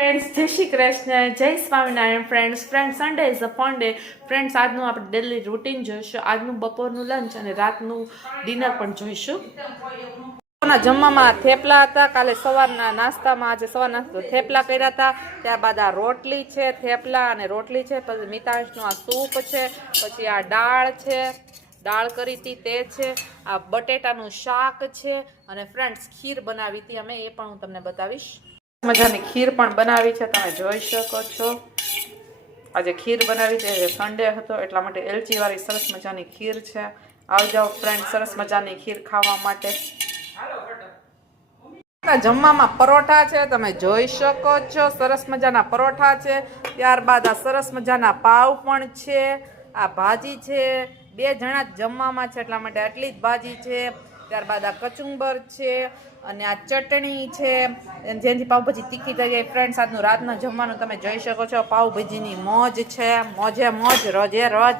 Friends જય શ્રી કૃષ્ણ, જય Swaminarayan. Friends Sunday is a fun day. Friends આજનું આપણે ડેલી રૂટીન જોઈશું. આજનું બપોરનું લંચ અને રાતનું ડિનર પણ જોઈશું. જમવામાં થેપલા હતા. કાલે સવારના નાસ્તામાં આજે સવાર નાસ્તો થેપલા કર્યા હતા. ત્યારબાદ આ રોટલી છે, થેપલા અને રોટલી છે. પછી મિતાંશનું આ સૂપ છે. પછી આ દાળ છે, દાળ કરી હતી તે છે. આ બટેટાનું શાક છે. અને ફ્રેન્ડ્સ ખીર બનાવી હતી અમે, એ પણ હું તમને બતાવીશ. મજાની ખીર પણ બનાવી છે, તમે જોઈ શકો છો. આજે ખીર બનાવી છે, સન્ડે હતો એટલા માટે એલચી વાળી સરસ મજાની ખીર છે. આવી જાઓ ફ્રેન્ડ સરસ મજાની ખીર ખાવા માટે. જમવામાં પરોઠા છે, તમે જોઈ શકો છો. સરસ મજાના પરોઠા છે. ત્યારબાદ આ સરસ મજાના પાવ પણ છે. આ ભાજી છે. 2 જણા જ જમવામાં છે એટલા માટે આટલી જ ભાજી છે. ત્યારબાદ આ કચુંબર છે અને આ ચટણી છે, જેનાથી પાવભાજી તીખી થઈ જાય. ફ્રેન્ડ્સ આજનું રાતનું જમવાનું તમે જોઈ શકો છો. પાવભાજીની મોજ છે, મોજે મોજ, રોજે રોજ.